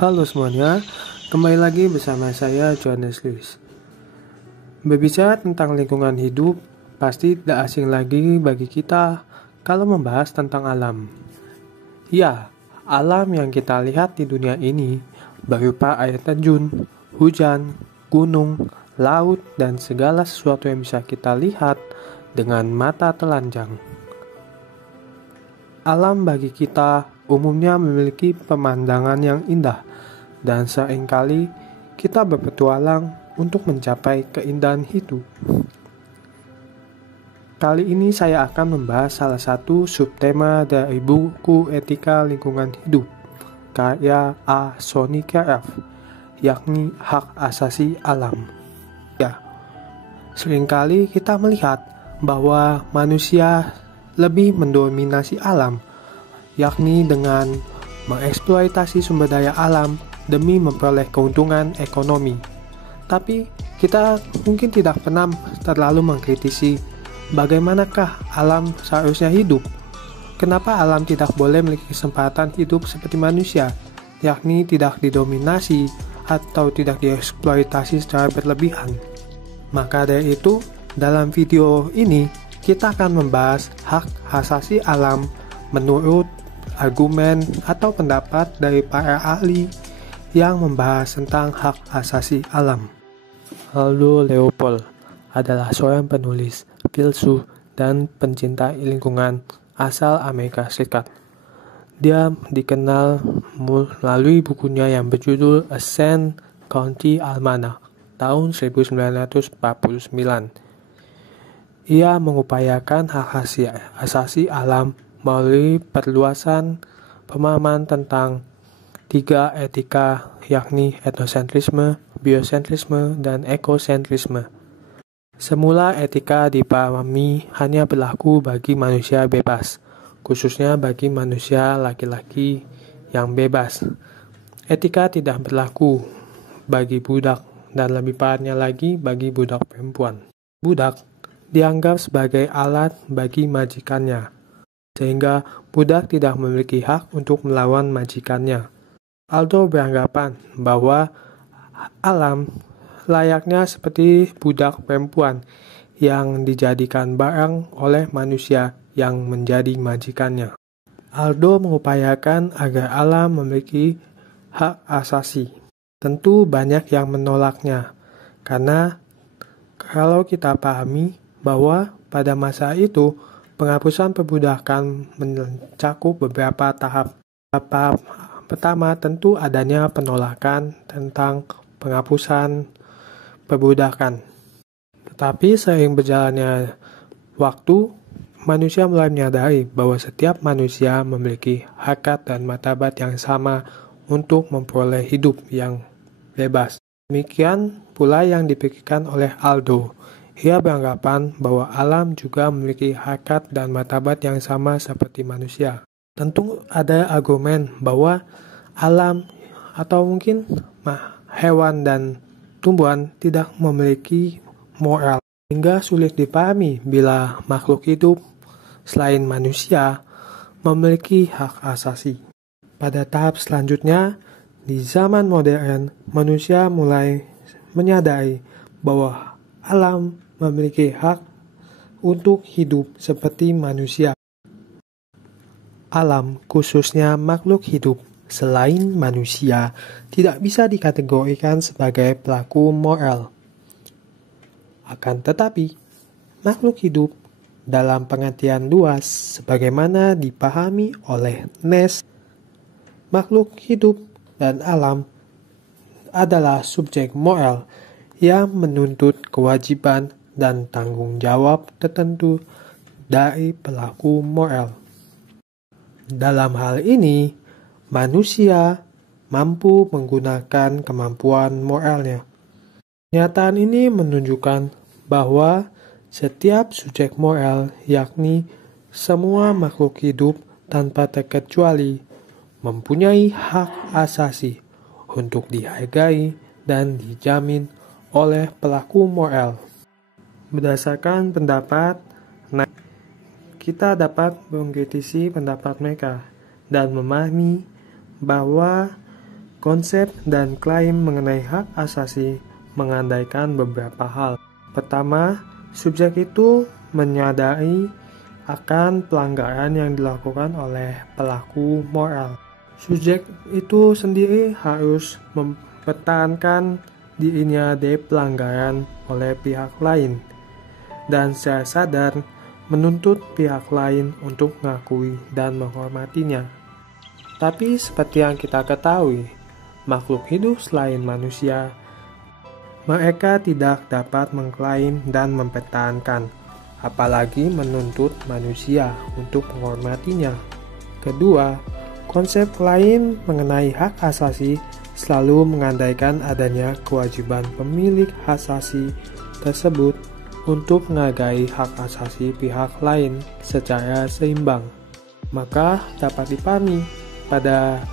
Halo semuanya, kembali lagi bersama saya Johannes Lewis. Berbicara tentang lingkungan hidup, pasti tidak asing lagi bagi kita kalau membahas tentang alam. Ya, alam yang kita lihat di dunia ini berupa air terjun, hujan, gunung, laut, dan segala sesuatu yang bisa kita lihat dengan mata telanjang. Alam bagi kita umumnya memiliki pemandangan yang indah, dan seringkali kita berpetualang untuk mencapai keindahan itu. Kali ini saya akan membahas salah satu subtema dari buku Etika Lingkungan Hidup karya A. Sonika F, yakni hak asasi alam. Ya, seringkali kita melihat bahwa manusia lebih mendominasi alam, yakni dengan mengeksploitasi sumber daya alam demi memperoleh keuntungan ekonomi. Tapi kita mungkin tidak pernah terlalu mengkritisi bagaimanakah alam seharusnya hidup. Kenapa alam tidak boleh memiliki kesempatan hidup seperti manusia, yakni tidak didominasi atau tidak dieksploitasi secara berlebihan. Maka dari itu, dalam video ini kita akan membahas hak asasi alam menurut argumen atau pendapat dari para ahli yang membahas tentang hak asasi alam. Aldo Leopold adalah seorang penulis, filsuf, dan pencinta lingkungan asal Amerika Serikat. Dia dikenal melalui bukunya yang berjudul Ascent County Almanac tahun 1949. Ia mengupayakan hak asasi alam melalui perluasan pemahaman tentang 3 etika, yakni etnosentrisme, biosentrisme, dan ekosentrisme. Semula etika dipahami hanya berlaku bagi manusia bebas, khususnya bagi manusia laki-laki yang bebas. Etika tidak berlaku bagi budak, dan lebih parahnya lagi bagi budak perempuan. Budak dianggap sebagai alat bagi majikannya, sehingga budak tidak memiliki hak untuk melawan majikannya. Aldo beranggapan bahwa alam layaknya seperti budak perempuan yang dijadikan barang oleh manusia yang menjadi majikannya. Aldo mengupayakan agar alam memiliki hak asasi. Tentu banyak yang menolaknya, karena kalau kita pahami bahwa pada masa itu penghapusan perbudakan mencakup beberapa tahap. Tahap pertama tentu adanya penolakan tentang penghapusan perbudakan. Tetapi seiring berjalannya waktu, manusia mulai menyadari bahwa setiap manusia memiliki hakikat dan martabat yang sama untuk memperoleh hidup yang bebas. Demikian pula yang dipikirkan oleh Aldo. Ia beranggapan bahwa alam juga memiliki hakikat dan martabat yang sama seperti manusia. Tentu ada argumen bahwa alam atau mungkin hewan dan tumbuhan tidak memiliki moral, hingga sulit dipahami bila makhluk hidup selain manusia memiliki hak asasi. Pada tahap selanjutnya, di zaman modern, manusia mulai menyadari bahwa alam memiliki hak untuk hidup seperti manusia. Alam, khususnya makhluk hidup selain manusia, tidak bisa dikategorikan sebagai pelaku moral. Akan tetapi, makhluk hidup dalam pengertian luas sebagaimana dipahami oleh Nash, makhluk hidup dan alam adalah subjek moral yang menuntut kewajiban dan tanggung jawab tertentu dari pelaku moral. Dalam hal ini, manusia mampu menggunakan kemampuan moralnya. Kenyataan ini menunjukkan bahwa setiap subjek moral, yakni semua makhluk hidup tanpa terkecuali, mempunyai hak asasi untuk dihargai dan dijamin oleh pelaku moral. Berdasarkan pendapat, kita dapat mengkritisi pendapat mereka dan memahami bahwa Konsep dan klaim mengenai hak asasi mengandaikan beberapa hal. Pertama, subjek itu menyadari akan pelanggaran yang dilakukan oleh pelaku moral. Subjek itu sendiri harus mempertahankan dirinya dari pelanggaran oleh pihak lain dan secara sadar menuntut pihak lain untuk mengakui dan menghormatinya. Tapi seperti yang kita ketahui, makhluk hidup selain manusia, mereka tidak dapat mengklaim dan mempertahankan, apalagi menuntut manusia untuk menghormatinya. Kedua, konsep lain mengenai hak asasi selalu mengandaikan adanya kewajiban pemilik hak asasi tersebut untuk menghargai hak asasi pihak lain secara seimbang. Maka dapat dipahami pada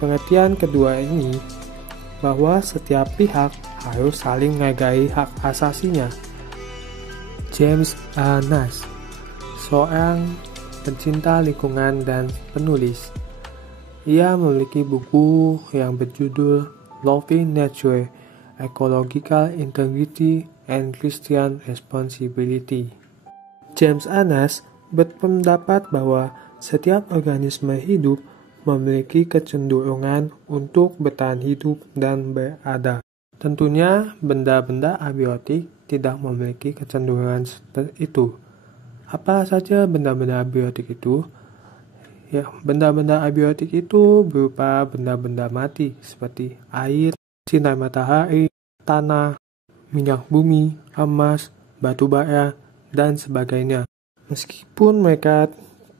pengertian kedua ini bahwa setiap pihak harus saling menghargai hak asasinya. James A. Nash, seorang pencinta lingkungan dan penulis. Ia memiliki buku yang berjudul Loving Nature, Ecological Integrity and Christian Responsibility. James A. Nash berpendapat bahwa setiap organisme hidup memiliki kecenderungan untuk bertahan hidup dan berada. Tentunya benda-benda abiotik tidak memiliki kecenderungan seperti itu. Apa saja benda-benda abiotik itu? Ya, benda-benda abiotik itu berupa benda-benda mati seperti air, sinar matahari, tanah, minyak bumi, emas, batu bara, dan sebagainya. Meskipun mereka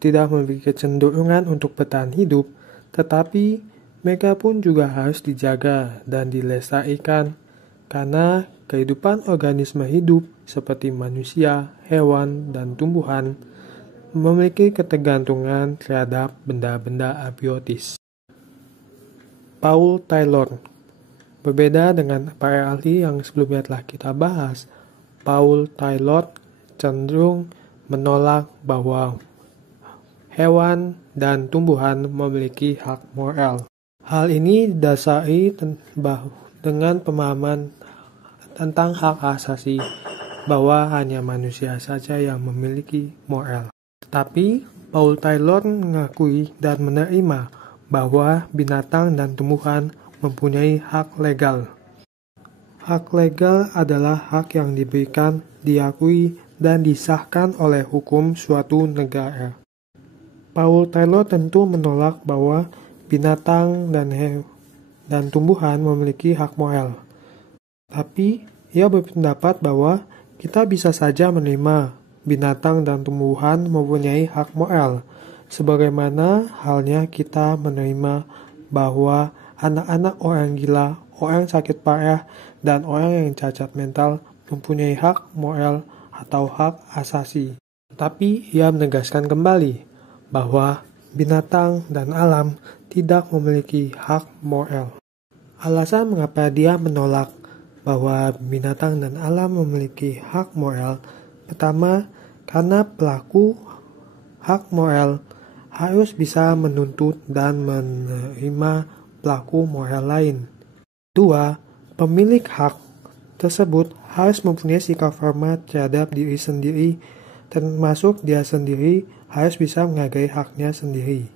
tidak memiliki kecenderungan untuk bertahan hidup, tetapi mereka pun juga harus dijaga dan dilestarikan karena kehidupan organisme hidup seperti manusia, hewan, dan tumbuhan memiliki ketergantungan terhadap benda-benda abiotis. Paul Taylor. Berbeda dengan para ahli yang sebelumnya telah kita bahas, Paul Taylor cenderung menolak bahwa hewan dan tumbuhan memiliki hak moral. Hal ini didasari dengan pemahaman tentang hak asasi bahwa hanya manusia saja yang memiliki moral. Tetapi Paul Taylor mengakui dan menerima bahwa binatang dan tumbuhan mempunyai hak legal. Hak legal adalah hak yang diberikan, diakui, dan disahkan oleh hukum suatu negara. Paul Taylor tentu menolak bahwa binatang dan tumbuhan memiliki hak moral. Tapi ia berpendapat bahwa kita bisa saja menerima binatang dan tumbuhan mempunyai hak moral, sebagaimana halnya kita menerima bahwa anak-anak orang gila, orang sakit parah, dan orang yang cacat mental mempunyai hak moral atau hak asasi. Tapi ia menegaskan kembali bahwa binatang dan alam tidak memiliki hak moral. Alasan mengapa dia menolak bahwa binatang dan alam memiliki hak moral, pertama, karena pelaku hak moral harus bisa menuntut dan menerima pelaku moral lain. Dua, pemilik hak tersebut harus mempunyai sikap hormat terhadap diri sendiri, termasuk dia sendiri harus bisa menghargai haknya sendiri.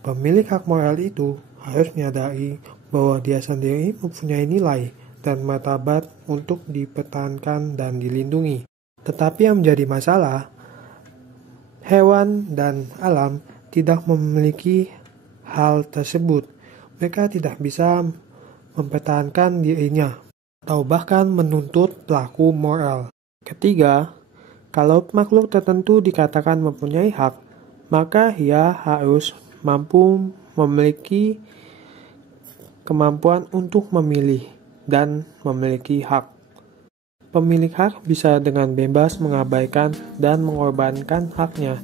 Pemilik hak moral itu harus menyadari bahwa dia sendiri mempunyai nilai dan martabat untuk dipertahankan dan dilindungi. Tetapi yang menjadi masalah, hewan dan alam tidak memiliki hal tersebut. Mereka tidak bisa mempertahankan dirinya atau bahkan menuntut pelaku moral. Ketiga, kalau makhluk tertentu dikatakan mempunyai hak, maka ia harus mampu memiliki kemampuan untuk memilih dan memiliki hak. Pemilik hak bisa dengan bebas mengabaikan dan mengorbankan haknya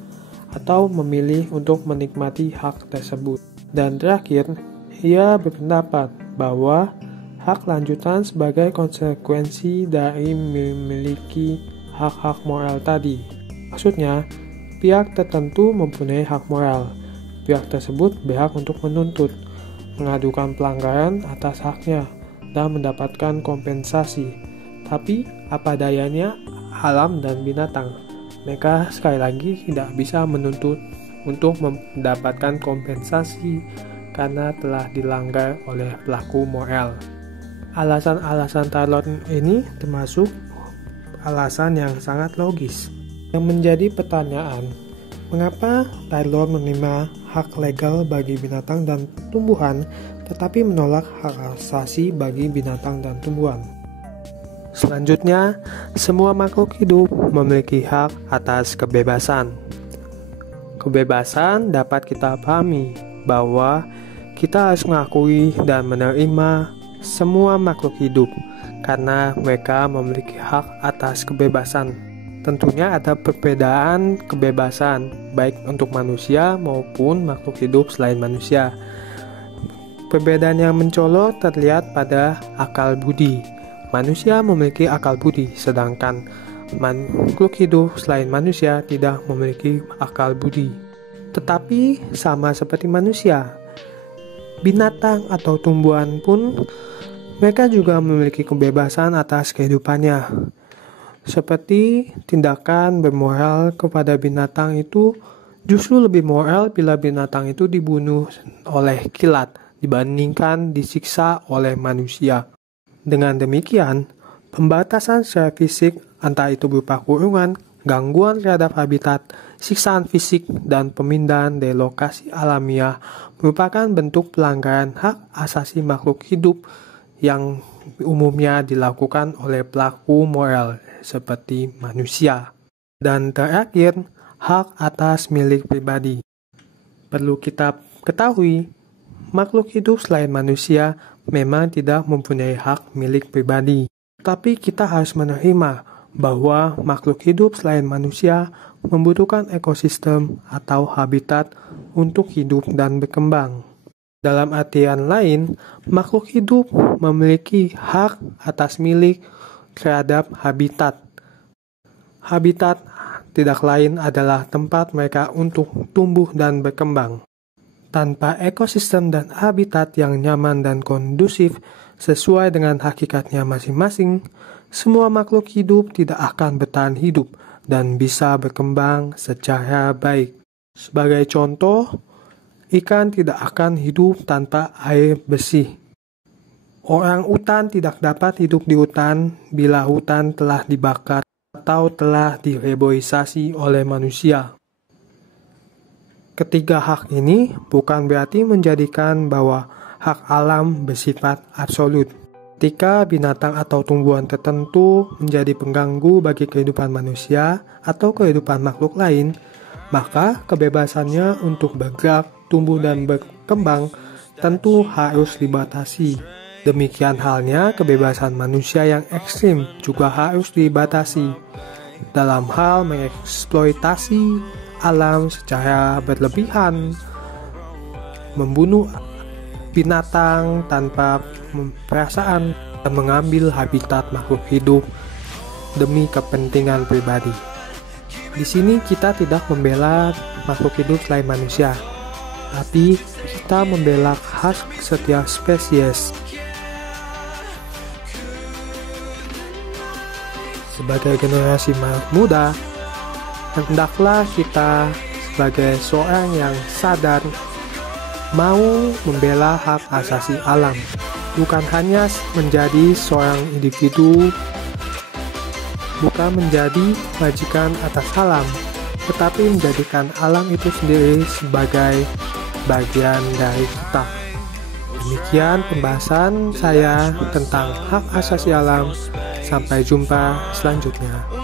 atau memilih untuk menikmati hak tersebut. Dan terakhir, ia berpendapat bahwa hak lanjutan sebagai konsekuensi dari memiliki hak-hak moral tadi. Maksudnya, pihak tertentu mempunyai hak moral. Pihak tersebut berhak untuk menuntut. mengadukan pelanggaran atas haknya dan mendapatkan kompensasi. Tapi apa dayanya alam dan binatang? Mereka sekali lagi tidak bisa menuntut untuk mendapatkan kompensasi karena telah dilanggar oleh pelaku moral. Alasan-alasan Taylor ini termasuk alasan yang sangat logis. Yang menjadi pertanyaan, mengapa Taylor menerima hak legal bagi binatang dan tumbuhan tetapi menolak hak asasi bagi binatang dan tumbuhan? Selanjutnya, semua makhluk hidup memiliki hak atas kebebasan. Kebebasan dapat kita pahami bahwa kita harus mengakui dan menerima semua makhluk hidup karena mereka memiliki hak atas kebebasan. Tentunya ada perbedaan kebebasan baik untuk manusia maupun makhluk hidup selain manusia. Perbedaan yang mencolok terlihat pada akal budi. Manusia memiliki akal budi, sedangkan makhluk hidup selain manusia tidak memiliki akal budi. Tetapi sama seperti manusia, binatang atau tumbuhan pun mereka juga memiliki kebebasan atas kehidupannya. Seperti tindakan bermoral kepada binatang itu justru lebih moral bila binatang itu dibunuh oleh kilat dibandingkan disiksa oleh manusia. Dengan demikian, pembatasan secara fisik entah itu berupa kurungan, gangguan terhadap habitat, siksaan fisik, dan pemindahan dari lokasi alamiah merupakan bentuk pelanggaran hak asasi makhluk hidup yang umumnya dilakukan oleh pelaku moral seperti manusia. Dan terakhir, hak atas milik pribadi. Perlu kita ketahui, makhluk hidup selain manusia memang tidak mempunyai hak milik pribadi. Tapi kita harus menerima bahwa makhluk hidup selain manusia membutuhkan ekosistem atau habitat untuk hidup dan berkembang. Dalam artian lain, makhluk hidup memiliki hak atas milik terhadap habitat. Habitat tidak lain adalah tempat mereka untuk tumbuh dan berkembang. Tanpa ekosistem dan habitat yang nyaman dan kondusif sesuai dengan hakikatnya masing-masing, semua makhluk hidup tidak akan bertahan hidup dan bisa berkembang secara baik. Sebagai contoh, ikan tidak akan hidup tanpa air bersih. Orang utan tidak dapat hidup di hutan bila hutan telah dibakar atau telah direboisasi oleh manusia. Ketiga hak ini bukan berarti menjadikan bahwa hak alam bersifat absolut. Ketika binatang atau tumbuhan tertentu menjadi pengganggu bagi kehidupan manusia atau kehidupan makhluk lain, maka kebebasannya untuk bergerak, tumbuh, dan berkembang tentu harus dibatasi. Demikian halnya kebebasan manusia yang ekstrim juga harus dibatasi dalam hal mengeksploitasi alam secara berlebihan, membunuh binatang tanpa perasaan, dan mengambil habitat makhluk hidup demi kepentingan pribadi. Di sini kita tidak membela makhluk hidup selain manusia, tapi kita membela hak setiap spesies. Sebagai generasi muda, hendaklah kita sebagai seorang yang sadar mau membela hak asasi alam, bukan hanya menjadi seorang individu, bukan menjadi majikan atas alam, tetapi menjadikan alam itu sendiri sebagai bagian dari kita. Demikian pembahasan saya tentang hak asasi alam. Sampai jumpa selanjutnya.